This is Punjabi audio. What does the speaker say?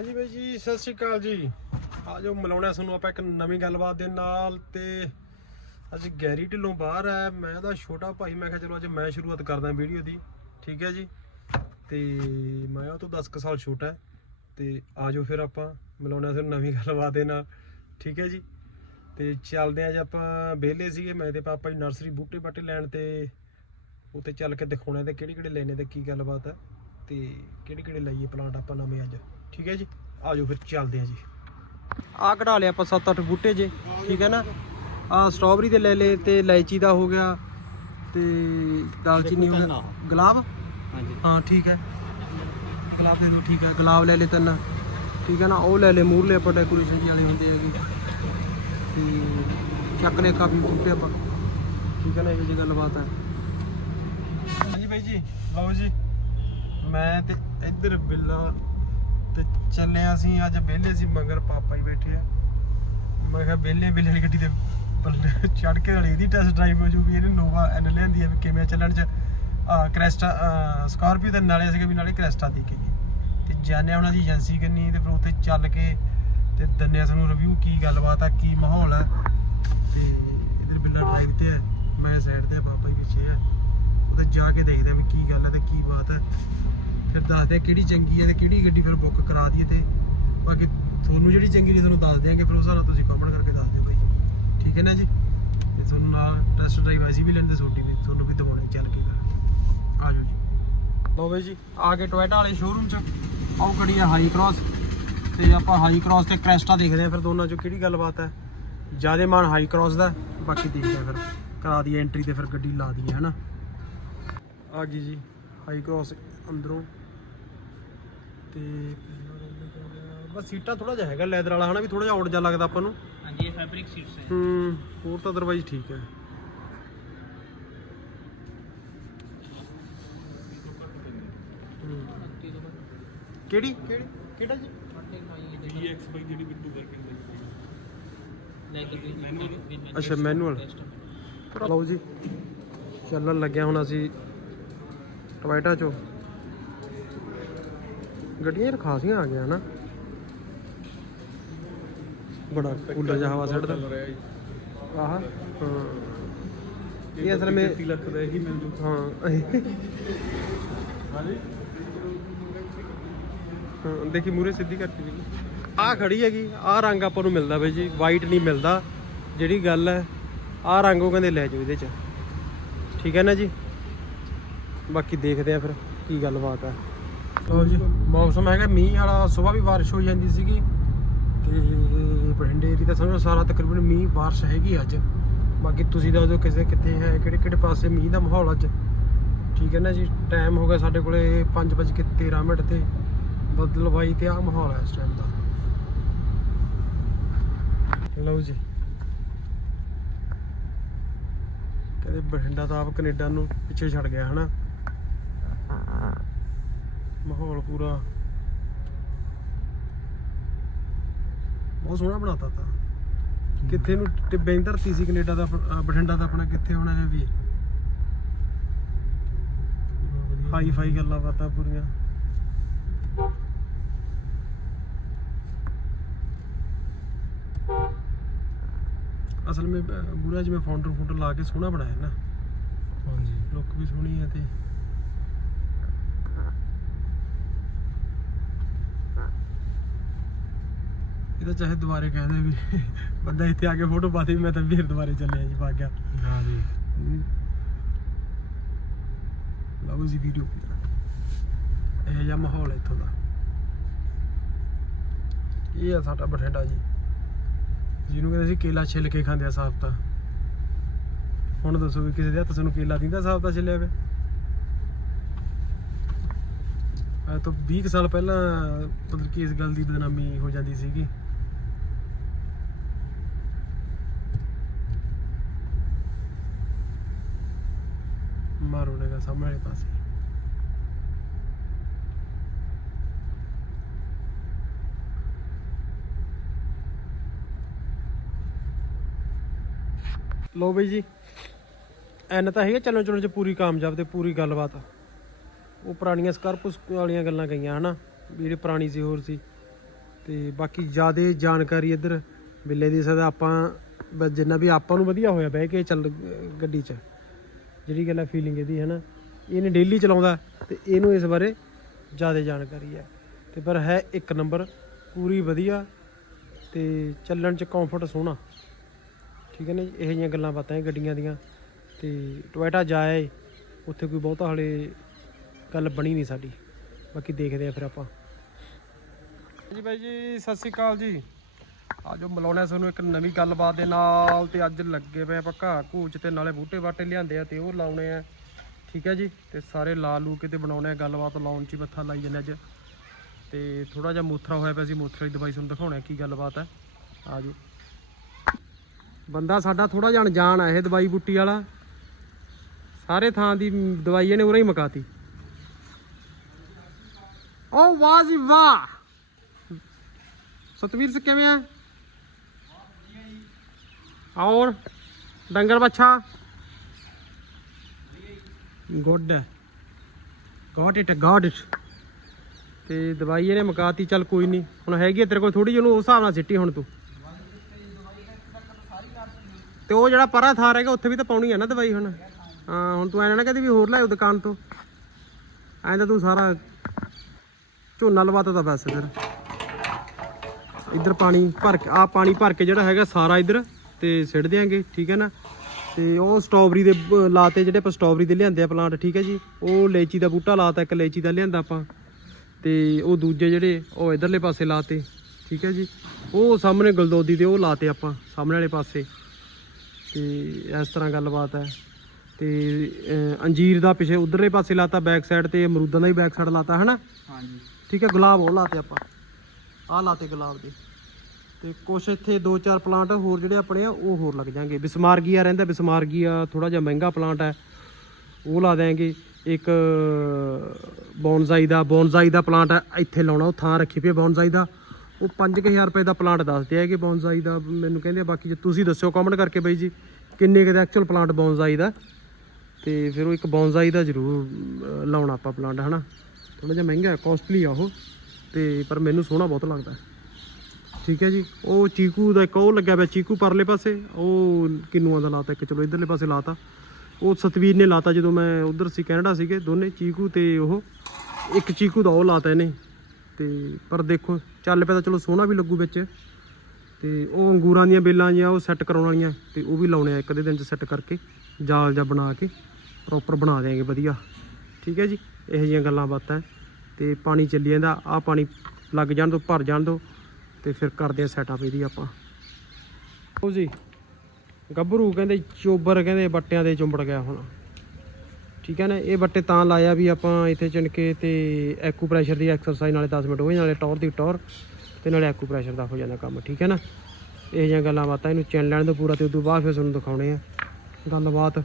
ਹਾਂਜੀ ਬਾਈ ਜੀ, ਸਤਿ ਸ਼੍ਰੀ ਅਕਾਲ ਜੀ। ਆਜੋ ਮਿਲਾਉਣਾ ਤੁਹਾਨੂੰ ਆਪਾਂ ਇੱਕ ਨਵੀਂ ਗੱਲਬਾਤ ਦੇ ਨਾਲ ਤੇ ਅੱਜ ਗੈਰੀ ਢਿੱਲੋਂ ਬਾਹਰ ਹੈ। ਮੈਂ ਉਹਦਾ ਛੋਟਾ ਭਾਈ, ਮੈਂ ਕਿਹਾ ਚਲੋ ਅੱਜ ਮੈਂ ਸ਼ੁਰੂਆਤ ਕਰਦਾ ਵੀਡੀਓ ਦੀ। ਠੀਕ ਹੈ ਜੀ? ਤੇ ਮੈਂ ਉਹ ਤੋਂ 10 ਕੁ ਸਾਲ ਛੋਟਾ ਹੈ। ਤੇ ਆਜੋ ਫਿਰ ਆਪਾਂ, ਮਿਲਾਉਣਾ ਤੁਹਾਨੂੰ ਨਵੀਂ ਗੱਲਬਾਤ ਦੇ ਨਾਲ। ਠੀਕ ਹੈ ਜੀ? ਤੇ ਚੱਲਦੇ ਆਂ ਅੱਜ ਆਪਾਂ ਵਿਹਲੇ ਸੀਗੇ। ਮੈਂ ਤੇ ਪਾਪਾ ਜੀ ਨਰਸਰੀ ਬੂਟੇ ਬਾਟੇ ਲੈਣ ਤੇ ਉੱਤੇ ਚੱਲ ਕੇ ਦਿਖਾਉਣਾ ਤੇ ਕਿਹੜੇ ਕਿਹੜੇ ਲੈਣੇ ਤੇ ਕੀ ਗੱਲਬਾਤ ਹੈ। ਤੇ ਕਿਹੜੇ ਕਿਹੜੇ ਲਾਈਏ ਪਲਾਂਟ ਆਪਾਂ ਨਵੇਂ ਅੱਜ? ਠੀਕ ਹੈ ਜੀ? ਆਜੋ ਫਿਰ ਚੱਲਦੇ ਆਂ ਜੀ। ਆ ਕਢਾ ਲਿਆ ਆਪਾਂ 7-8 ਬੂਟੇ ਜੇ ਠੀਕ ਹੈ ਨਾ? ਆ ਸਟ੍ਰਾਬੇਰੀ ਦੇ ਲੈ ਲੇ ਤੇ ਇਲਾਇਚੀ ਦਾ ਹੋ ਗਿਆ ਤੇ ਦਾਲਚੀਨੀ ਹੋ ਗਿਆ। ਗੁਲਾਬ? ਹਾਂਜੀ। ਹਾਂ ਠੀਕ ਹੈ। ਗੁਲਾਬ ਦੇ ਦੋ ਠੀਕ ਹੈ। ਗੁਲਾਬ ਲੈ ਲੈ ਤਿੰਨ। ਠੀਕ ਹੈ ਨਾ? ਉਹ ਲੈ ਲੈ ਮੂਰਲੇ ਆਪਾਂ ਡੈਕੋਰੇਸ਼ਨ ਵਾਲੇ ਹੁੰਦੇ ਹੈਗੇ। ਤੇ ਚੱਕ ਲੈ ਕਾਫੀ ਬੂਟੇ ਆਪਾਂ। ਠੀਕ ਹੈ ਨਾ? ਇਹ ਜੀ ਗੱਲਬਾਤ ਹੈ। ਹਾਂਜੀ ਬਾਈ ਜੀ ਲਓ ਜੀ। ਮੈਂ ਤੇ ਇੱਧਰ ਬਿੱਲਾ ਚੱਲੇ ਅਸੀਂ, ਅੱਜ ਵਿਹਲੇ ਸੀ, ਮਗਰ ਪਾਪਾ ਹੀ ਬੈਠੇ ਆ। ਮੈਂ ਕਿਹਾ ਵਿਹਲੇ ਵਿਹਲੇ ਵਾਲੀ ਗੱਡੀ ਤੇ ਬੱਲੇ ਚੜ ਕੇ ਵਾਲੀ ਇਹਦੀ ਟੈਸਟ ਡਰਾਈਵ ਹੋ ਜੂਗੀ, ਇਹਨੇ ਨੋਵਾ ਐਨ ਲੈਂਦੀ ਆ ਵੀ ਕਿਵੇਂ ਚੱਲਣ ਚ। ਆ ਕ੍ਰੈਸਟਾ ਸਕਾਰਪੀਓ ਦੇ ਨਾਲੇ ਸੀਗੇ ਵੀ ਨਾਲੇ ਕ੍ਰੈਸਟਾ ਦੀ ਕੇ ਗਏ। ਤੇ ਜਾਣਿਆ ਉਹਨਾਂ ਦੀ ਏਜੰਸੀ ਕਰਨੀ ਤੇ ਫਿਰ ਉੱਥੇ ਚੱਲ ਕੇ ਤੇ ਦੰਨਿਆ ਸਾਨੂੰ ਰਿਵਿਊ ਕੀ ਗੱਲਬਾਤ ਆ, ਕੀ ਮਾਹੌਲ ਹੈ ਤੇ ਇਧਰ ਬਿੱਲਾ ਡਰਾਈਵ ਤੇ ਹੈ ਮੈਂ ਸਾਈਡ ਤੇ ਪਾਪਾ ਹੀ ਪਿੱਛੇ ਹੈ ਉਹਦੇ ਜਾ ਕੇ ਦੇਖਦੇ ਆ ਵੀ ਕੀ ਗੱਲ ਹੈ ਤੇ ਕੀ ਬਾਤ ਹੈ ਫਿਰ ਦੱਸਦੇ ਆ ਕਿਹੜੀ ਚੰਗੀ ਹੈ ਤੇ ਕਿਹੜੀ ਗੱਡੀ ਫਿਰ ਬੁੱਕ ਕਰਾ ਦਈਏ ਤੇ ਬਾਕੀ ਤੁਹਾਨੂੰ ਜਿਹੜੀ ਚੰਗੀ ਨਹੀਂ ਤੁਹਾਨੂੰ ਦੱਸ ਦਿਆਂਗੇ, ਫਿਰ ਉਸ ਹਿਸਾਬ ਨਾਲ ਤੁਸੀਂ ਕਮੈਂਟ ਕਰਕੇ ਦੱਸ ਦਿਓ ਬਾਈ। ਠੀਕ ਹੈ ਨਾ ਜੀ? ਤੇ ਤੁਹਾਨੂੰ ਨਾਲ ਟੈਸਟ ਡਰਾਈਵ ਅਸੀਂ ਵੀ ਲੈਂਦੇ ਛੋਟੀ ਵੀ, ਤੁਹਾਨੂੰ ਵੀ ਦਵਾਉਣੇ ਚੱਲ ਕੇ ਫਿਰ। ਆ ਜਾਓ ਜੀ। ਲਓ ਬਾਈ ਜੀ, ਆ ਕੇ ਟੋਇਟਾ ਵਾਲੇ ਸ਼ੋਰੂਮ 'ਚ। ਆਓ ਖੜੀ ਆ ਹਾਈ ਕ੍ਰਾਸ ਤੇ ਆਪਾਂ ਹਾਈ ਕ੍ਰਾਸ ਤੇ ਕ੍ਰੈਸਟਾ ਦੇਖਦੇ ਆ ਫਿਰ ਦੋਨਾਂ 'ਚੋਂ ਕਿਹੜੀ ਗੱਲਬਾਤ ਹੈ। ਜਿਆਦੇ ਮਾਨ ਹਾਈ ਕ੍ਰਾਸ ਦਾ, ਬਾਕੀ ਦੇਖਦੇ ਆ ਫਿਰ। ਕਰਾ ਦੀ ਐਂਟਰੀ ਤੇ ਫਿਰ ਗੱਡੀ ਲਾ ਦਈਏ, ਹਨਾ? ਆ ਗਈ ਜੀ ਹਾਈ ਕ੍ਰਾਸ ਅੰਦਰੋਂ। ਤੇ ਬਸ ਸੀਟਾਂ ਥੋੜਾ ਜਿਹਾ ਹੈਗਾ ਲੈਦਰ ਵਾਲਾ ਹਨਾ ਵੀ ਥੋੜਾ ਜਿਹਾ ਆਊਟ ਜਿਹਾ ਲੱਗਦਾ ਆਪਾਂ ਨੂੰ। ਹਾਂਜੀ ਇਹ ਫੈਬਰਿਕ ਸੀਟਸ ਹੈ ਹੂੰ ਹੋਰ ਤਾਂ ਅਦਰਵਾਈਜ਼ ਠੀਕ ਹੈ। ਕਿਹੜੀ? ਕਿਹੜੀ? ਕਿਹੜਾ ਜੀ? DX ਬਾਈ ਜਿਹੜੀ ਬਿੱਟੂ ਕਰਕੇ ਮੈਨੂਅਲ ਅੱਛਾ ਮੈਨੂਅਲ ਲਓ ਜੀ ਚੱਲਣ ਲੱਗਿਆ ਹੁਣ ਅਸੀਂ ਟੋਇਟਾ ਚੋਂ। ਗੱਡੀਆਂ ਯਾਰ ਖਾਸੀਆਂ ਆ ਗਈਆਂ ਨਾ ਬੜਾ ਕੂਲਰ ਜਿਹਾ ਹਵਾ ਛੱਡਦਾ ਆਹ ਹਾਂ। ਇਹ ਅਸਲ ਵਿੱਚ 30 ਲੱਖ ਦਾ ਇਹੀ ਮਿਲ ਜੂ। ਹਾਂ। ਹਾਂਜੀ। ਹਾਂ, ਦੇਖੀ ਮੂਰੇ ਸਿੱਧੀ ਕਰਤੀ ਜੀ ਆ ਖੜੀ ਹੈਗੀ ਆ ਰੰਗ ਆਪਾਂ ਨੂੰ ਮਿਲਦਾ ਬਈ ਜੀ ਵਾਈਟ ਨਹੀਂ ਮਿਲਦਾ। ਜਿਹੜੀ ਗੱਲ ਹੈ ਆ ਰੰਗ ਉਹ ਕਹਿੰਦੇ ਲੈ ਜਾਓ ਇਹਦੇ ਚ। ਠੀਕ ਹੈ ਨਾ ਜੀ? ਬਾਕੀ ਦੇਖਦੇ ਆ ਫਿਰ ਕੀ ਗੱਲਬਾਤ ਹੈ। ਲਓ ਜੀ, ਮੌਸਮ ਹੈਗਾ, ਮੀਂਹ ਵਾਲਾ, ਸਵੇਰ ਵੀ ਬਾਰਿਸ਼ ਹੋ ਜਾਂਦੀ ਸੀਗੀ। ਤੇ ਬਠਿੰਡੇ ਏਰੀਆ ਦਾ ਸਮਝੋ ਸਾਰਾ ਤਕਰੀਬਨ ਮੀਂਹ, ਬਾਰਿਸ਼ ਹੈਗੀ ਅੱਜ। ਬਾਕੀ ਤੁਸੀਂ ਦੱਸੋ ਕਿਸੇ ਕਿੱਥੇ ਹੈ, ਕਿਹੜੇ ਕਿਹੜੇ ਪਾਸੇ ਮੀਂਹ ਦਾ ਮਾਹੌਲ ਅੱਜ। ਠੀਕ ਹੈ ਨਾ ਜੀ ਟਾਈਮ ਹੋ ਗਿਆ ਸਾਡੇ ਕੋਲੇ 5:13 ਮਿੰਟ ਤੇ। ਬਦਲਵਾਈ ਤੇ ਆ ਮਾਹੌਲ ਹੈ ਇਸ ਟਾਈਮ ਦਾ। ਲਓ ਜੀ। ਕਹਿੰਦੇ ਬਠਿੰਡਾ ਤਾਂ ਆਪ ਕੈਨੇਡਾ ਨੂੰ ਪਿੱਛੇ ਛੱਡ ਗਿਆ, ਹਨਾ? ਮਾਹੌਲ ਪੂਰਾ। ਬਹੁਤ ਸੋਹਣਾ ਬਣਾਤਾ ਤਾ। ਕਿੱਥੇ ਨੂੰ ਟਿੱਬੇ ਦੀ ਧਰਤੀ ਸੀ ਕੈਨੇਡਾ ਦਾ ਅਹ ਬਠਿੰਡਾ ਦਾ ਆਪਣਾ ਕਿੱਥੇ ਹੋਣਾ ਹੈ ਵੀ। ਹਾਈ ਫਾਈ ਗੱਲਾਂ ਬਾਤਾਂ ਪੂਰੀਆਂ। ਅਸਲ ਵਿੱਚ ਬੁਰਾ ਜਿਵੇਂ ਫਾਊਂਟਰ ਫੂਟਰ ਲਾ ਕੇ ਸੋਹਣਾ ਬਣਾਇਆ ਨਾ। ਹਾਂਜੀ। ਲੁੱਕ ਵੀ ਸੋਹਣੀ ਹੈ ਤੇ। ਇਹ ਤਾਂ ਚਾਹੇ ਦੁਬਾਰੇ ਕਹਿੰਦੇ ਵੀ ਬੰਦਾ ਇੱਥੇ ਆ ਕੇ ਫੋਟੋ ਵੀ ਮੈਂ ਤਾਂ ਵੀਰ ਦੁਬਾਰੇ ਚੱਲਿਆ ਜੀ ਭਾਗ ਗਿਆ। ਹਾਂਜੀ ਲਓ ਜੀ ਵੀਡੀਓ ਇਹ ਜਿਹਾ ਮਾਹੌਲ ਹੈ ਇੱਥੋਂ ਦਾ। ਇਹ ਆ ਸਾਡਾ ਬਠਿੰਡਾ ਜੀ। ਜਿਹਨੂੰ ਕਹਿੰਦੇ ਸੀ ਕੇਲਾ ਛਿੱਲ ਕੇ ਖਾਂਦੇ ਆ ਸਾਫ਼ ਤਾਂ ਹੁਣ ਦੱਸੋ ਵੀ ਕਿਸੇ ਦੇ ਹੱਥ ਸਾਨੂੰ ਕੇਲਾ ਦਿੰਦਾ ਸਾਫ਼ ਤਾਂ ਛਿੱਲਿਆ ਵੇ ਆ ਤਾਂ 20 ਕੁ ਸਾਲ ਪਹਿਲਾਂ ਮਤਲਬ ਕਿ ਇਸ ਗੱਲ ਦੀ ਬਦਨਾਮੀ ਹੋ ਜਾਂਦੀ ਸੀਗੀ ਮਾਰੋ ਨੇਗਾ ਸਾਹਮਣੇ ਵਾਲੇ ਪਾਸੇ। ਲੋ ਬਈ ਜੀ, ਐਨ ਤਾਂ ਹੈਗਾ ਚੱਲਣ ਚੁਲਣ ਚ ਪੂਰੀ ਕਾਮਯਾਬ ਤੇ ਪੂਰੀ ਗੱਲਬਾਤ। ਉਹ ਪੁਰਾਣੀਆਂ ਸਕਾਰਪਸ ਵਾਲੀਆਂ ਗੱਲਾਂ ਗਈਆਂ ਹਨਾ? ਵੀ ਜਿਹੜੀ ਪੁਰਾਣੀ ਸੀ, ਹੋਰ ਸੀ। ਤੇ ਬਾਕੀ ਜਿਆਦੇ ਜਾਣਕਾਰੀ ਇੱਧਰ, ਬਿੱਲੇ ਦੀ ਸਕਦਾ ਆਪਾਂ ਜਿੰਨਾ ਵੀ ਆਪਾਂ ਨੂੰ ਵਧੀਆ ਹੋਇਆ, ਬਹਿ ਕੇ ਚੱਲ ਗੱਡੀ 'ਚ। ਜਿਹੜੀ ਗੱਲ ਹੈ ਫੀਲਿੰਗ ਇਹਦੀ ਹੈ ਨਾ ਇਹਨੇ ਡੇਲੀ ਚਲਾਉਂਦਾ ਤੇ ਇਹਨੂੰ ਇਸ ਬਾਰੇ ਜ਼ਿਆਦਾ ਜਾਣਕਾਰੀ ਹੈ ਤੇ ਪਰ ਹੈ ਇੱਕ ਨੰਬਰ ਪੂਰੀ ਵਧੀਆ ਤੇ ਚੱਲਣ 'ਚ ਕੰਫਰਟ ਸੋਹਣਾ। ਠੀਕ ਹੈ ਨਾ ਜੀ? ਇਹੋ ਜਿਹੀਆਂ ਗੱਲਾਂ ਬਾਤਾਂ ਇਹ ਗੱਡੀਆਂ ਦੀਆਂ। ਤੇ ਟੋਇਟਾ ਜਾਏ, ਉੱਥੇ ਕੋਈ ਬਹੁਤਾ ਹਲੇ ਗੱਲ ਬਣੀ ਨਹੀਂ ਸਾਡੀ। ਬਾਕੀ ਦੇਖਦੇ ਆ ਫਿਰ ਆਪਾਂ। ਜੀ ਬਾਈ ਜੀ, ਸਤਿ ਸ਼੍ਰੀ ਅਕਾਲ ਜੀ। ਆਜੋ ਮਿਲਾਉਣਾ ਤੁਹਾਨੂੰ ਇੱਕ ਨਵੀਂ ਗੱਲਬਾਤ ਦੇ ਨਾਲ ਤੇ ਅੱਜ ਲੱਗੇ ਪਏ ਆਪਾਂ ਘਾਹ ਘੂਚ ਤੇ ਨਾਲੇ ਬੂਟੇ ਬਾਟੇ ਲਿਆਂਦੇ ਆ ਤੇ ਉਹ ਲਾਉਣੇ ਆ। ਠੀਕ ਹੈ ਜੀ? ਤੇ ਸਾਰੇ ਲਾ ਲੂ ਕੇ ਤੇ ਬਣਾਉਣੇ ਆ ਗੱਲਬਾਤ, ਲਾਉਣ ਚ ਮੱਥਾ ਲਾਈ ਜਾਂਦੇ ਅੱਜ। ਤੇ ਥੋੜਾ ਜਿਹਾ ਮੂਥਰਾ ਹੋਇਆ ਪਿਆ ਸੀ, ਮੂਥਰਾ ਦੀ ਦਵਾਈ ਤੁਹਾਨੂੰ ਦਿਖਾਉਣਾ ਕੀ ਗੱਲਬਾਤ ਹੈ ਆਜੋ। ਬੰਦਾ ਸਾਡਾ ਥੋੜਾ ਜਿਹਾ ਅਣਜਾਣ ਆ ਇਹ ਦਵਾਈ ਬੂਟੀ ਵਾਲਾ। ਸਾਰੇ ਥਾਂ ਦੀ ਦਵਾਈ ਇਹਨੇ ਉਰੇ ਹੀ ਮਕਾਤੀ। ਓ ਵਾਹ ਜੀ ਵਾਹ! ਸਤਵੀਰ ਸਿੰਘ ਕਿਵੇਂ ਆ? ਔਰ ਡੰਗਰ ਬੱਛਾ। Good. Got it got it ਤੇ ਦਵਾਈ ਇਹਨੇ ਮਕਾਤੀ, ਚੱਲ ਕੋਈ ਨਹੀਂ। ਹੁਣ ਹੈਗੀ ਆ ਤੇਰੇ ਕੋਲ ਥੋੜੀ ਜਿਹੀ, ਉਹਨੂੰ ਉਸ ਹਿਸਾਬ ਨਾਲ ਸਿੱਟੀ ਹੁਣ ਤੂੰ। ਤੇ ਉਹ ਜਿਹੜਾ ਪਰਾ ਥਾਰ ਹੈਗਾ, ਉੱਥੇ ਵੀ ਤਾਂ ਪਾਉਣੀ ਹੈ ਨਾ ਦਵਾਈ ਹੁਣ। ਹਾਂ, ਹੁਣ ਤੂੰ ਐਂ ਨਾ ਕਹਦੀ ਵੀ ਹੋਰ ਲੈ ਦੁਕਾਨ ਤੋਂ। ਐਂ ਤਾਂ ਤੂੰ ਸਾਰਾ ਝੋਨਾ ਲਵਾਤਾ ਤਾਂ ਬਸ ਫਿਰ। ਇੱਧਰ ਪਾਣੀ ਭਰ ਕੇ ਆ ਪਾਣੀ ਭਰ ਕੇ ਜਿਹੜਾ ਹੈਗਾ ਸਾਰਾ ਇੱਧਰ। ਤੇ ਸਿੱਟ ਦਿਆਂਗੇ ਠੀਕ ਹੈ ਨਾ? ਤੇ ਉਹ ਸਟ੍ਰਾਬੇਰੀ ਦੇ ਲਾਤੇ ਜਿਹੜੇ ਆਪਾਂ ਸਟ੍ਰਾਬੇਰੀ ਦੇ ਲਿਆਂਦੇ ਆ ਪਲਾਂਟ ਠੀਕ ਹੈ ਜੀ? ਉਹ ਲੈਚੀ ਦਾ ਬੂਟਾ ਲਾਤਾ ਇੱਕ ਲੈਚੀ ਦਾ ਲਿਆਂਦਾ ਆਪਾਂ। ਤੇ ਉਹ ਦੂਜੇ ਜਿਹੜੇ ਉਹ ਇਧਰਲੇ ਪਾਸੇ ਲਾਤੇ ਠੀਕ ਹੈ ਜੀ? ਉਹ ਸਾਹਮਣੇ ਗਲਦੋਦੀ ਦੇ ਉਹ ਲਾਤੇ ਆਪਾਂ ਸਾਹਮਣੇ ਵਾਲੇ ਪਾਸੇ। ਤੇ ਇਸ ਤਰ੍ਹਾਂ ਗੱਲਬਾਤ ਹੈ। ਤੇ ਅੰਜੀਰ ਦਾ ਪਿਛੇ ਉਧਰਲੇ ਪਾਸੇ ਲਾਤਾ ਬੈਕ ਸਾਈਡ ਤੇ ਅਮਰੂਦਾਂ ਦਾ ਵੀ ਬੈਕ ਸਾਈਡ ਲਾਤਾ ਹਨਾ? ਹਾਂਜੀ। ਠੀਕ ਹੈ ਗੁਲਾਬ ਉਹ ਲਾਤੇ ਆਪਾਂ। ਆਹ ਲਾਤੇ ਗੁਲਾਬ ਦੇ। ਤੇ ਕੁਛ ਇੱਥੇ ਦੋ ਚਾਰ ਪਲਾਂਟ ਹੋਰ ਜਿਹੜੇ ਆਪਣੇ ਆ, ਉਹ ਹੋਰ ਲੱਗ ਜਾਣਗੇ। ਬਿਸਮਾਰਗੀਆ ਰਹਿੰਦਾ, ਬਿਸਮਾਰਗੀਆ ਥੋੜਾ ਜਿਹਾ ਮਹਿੰਗਾ ਪਲਾਂਟ ਹੈ। ਉਹ ਲਾ ਦੇਾਂਗੇ ਇੱਕ ਬੌਨਜ਼ਾਈ ਦਾ ਬੌਨਜ਼ਾਈ ਦਾ ਪਲਾਂਟ ਹੈ। ਇੱਥੇ ਲਾਉਣਾ, ਉਹ ਥਾਂ ਰੱਖੀ ਪਈ ਬੌਨਜ਼ਾਈ ਦਾ। ਉਹ 5000 ਰੁਪਏ ਦਾ ਪਲਾਂਟ ਦੱਸਦੇ ਹੈਗੇ ਬੌਨਜ਼ਾਈ ਦਾ। ਮੈਨੂੰ ਕਹਿੰਦੇ ਆ, ਬਾਕੀ ਜੇ ਤੁਸੀਂ ਦੱਸਿਓ ਕਮੈਂਟ ਕਰਕੇ ਬਈ ਜੀ, ਕਿੰਨੇ ਕੁ ਦਾ ਐਕਚੁਅਲ ਪਲਾਂਟ ਬੌਨਜ਼ਾਈ ਦਾ। ਤੇ ਫਿਰ ਉਹ ਇੱਕ ਬੌਨਜ਼ਾਈ ਦਾ ਜ਼ਰੂਰ ਲਾਉਣਾ ਆਪਾਂ ਪਲਾਂਟ ਹਨਾ? ਥੋੜਾ ਜਿਹਾ ਮਹਿੰਗਾ ਹੈ ਕੋਸਟਲੀ ਆ ਉਹ। ਤੇ ਪਰ ਮੈਨੂੰ ਸੋਹਣਾ ਬਹੁਤ ਲੱਗਦਾ। ਠੀਕ ਹੈ ਜੀ। ਉਹ ਚੀਕੂ ਦਾ ਇੱਕ ਉਹ ਲੱਗਿਆ ਪਿਆ, ਚੀਕੂ ਪਰਲੇ ਪਾਸੇ। ਉਹ ਕਿੰਨੂਆਂ ਦਾ ਲਾਤਾ ਇੱਕ, ਚਲੋ ਇਧਰਲੇ ਪਾਸੇ ਲਾਤਾ। ਉਹ ਸਤਵੀਰ ਨੇ ਲਾਤਾ ਜਦੋਂ ਮੈਂ ਉਧਰ ਸੀ, ਕੈਨੇਡਾ ਸੀਗੇ ਦੋਨੇ, ਚੀਕੂ ਤੇ ਉਹ। ਇੱਕ ਚੀਕੂ ਦਾ ਉਹ ਲਾਤਾ ਇਹਨੇ। ਤੇ ਪਰ ਦੇਖੋ, ਚੱਲ ਪਿਆ ਤਾਂ ਚਲੋ ਸੋਹਣਾ ਵੀ ਲੱਗੂ ਵਿੱਚ। ਤੇ ਉਹ ਅੰਗੂਰਾਂ ਦੀਆਂ ਬੇਲਾਂ ਜੀਆਂ ਉਹ ਸੈੱਟ ਕਰਾਉਣ ਵਾਲੀਆਂ, ਤੇ ਉਹ ਵੀ ਲਾਉਣੇ ਆ ਇੱਕ ਅੱਧੇ ਦਿਨ ਚ ਸੈੱਟ ਕਰਕੇ, ਜਾਲ ਜਾਂ ਬਣਾ ਕੇ ਪ੍ਰੋਪਰ ਬਣਾ ਦੇਾਂਗੇ ਵਧੀਆ। ਠੀਕ ਹੈ ਜੀ, ਇਹੋ ਜਿਹੀਆਂ ਗੱਲਾਂ ਬਾਤਾਂ। ਹੈ। ਤੇ ਪਾਣੀ ਚੱਲੀ ਜਾਂਦਾ ਆ ਪਾਣੀ ਲੱਗ ਜਾਣ ਤੋਂ ਭਰ ਜਾਣ ਤੋਂ ਤੇ ਫਿਰ ਕਰਦੇ ਆ ਸੈਟਅਪ ਇਹਦੀ ਆਪਾਂ। ਉਹ ਜੀ, ਗੱਭਰੂ ਕਹਿੰਦੇ ਚੋਬਰ, ਕਹਿੰਦੇ ਬੱਟਿਆਂ ਦੇ ਚੁੰਬੜ ਗਿਆ ਹੁਣ। ਠੀਕ ਹੈ ਨਾ, ਇਹ ਬੱਟੇ ਤਾਂ ਲਾਇਆ ਵੀ ਆਪਾਂ ਇੱਥੇ ਚਿਣਕੇ ਤੇ ਐਕੂ ਪ੍ਰੈਸ਼ਰ ਦੀ ਐਕਸਰਸਾਈਜ਼ ਨਾਲੇ 10 ਮਿੰਟ ਹੋ ਨਾਲੇ ਟੌਰ ਦੀ ਟੌਰ ਤੇ ਨਾਲੇ ਐਕੂ ਪ੍ਰੈਸ਼ਰ ਦਾ ਹੋ ਜਾਂਦਾ ਕੰਮ, ਠੀਕ ਹੈ ਨਾ? ਇਹ ਜਿਹੀਆਂ ਗੱਲਾਂ ਬਾਤਾਂ ਇਹਨੂੰ ਚਿਣ ਲੈਣ ਤੋਂ ਪੂਰਾ ਤੇ ਉਦੋਂ ਬਾਅਦ ਫਿਰ ਤੁਹਾਨੂੰ ਦਿਖਾਉਣੇ ਆ। ਗੱਲਬਾਤ।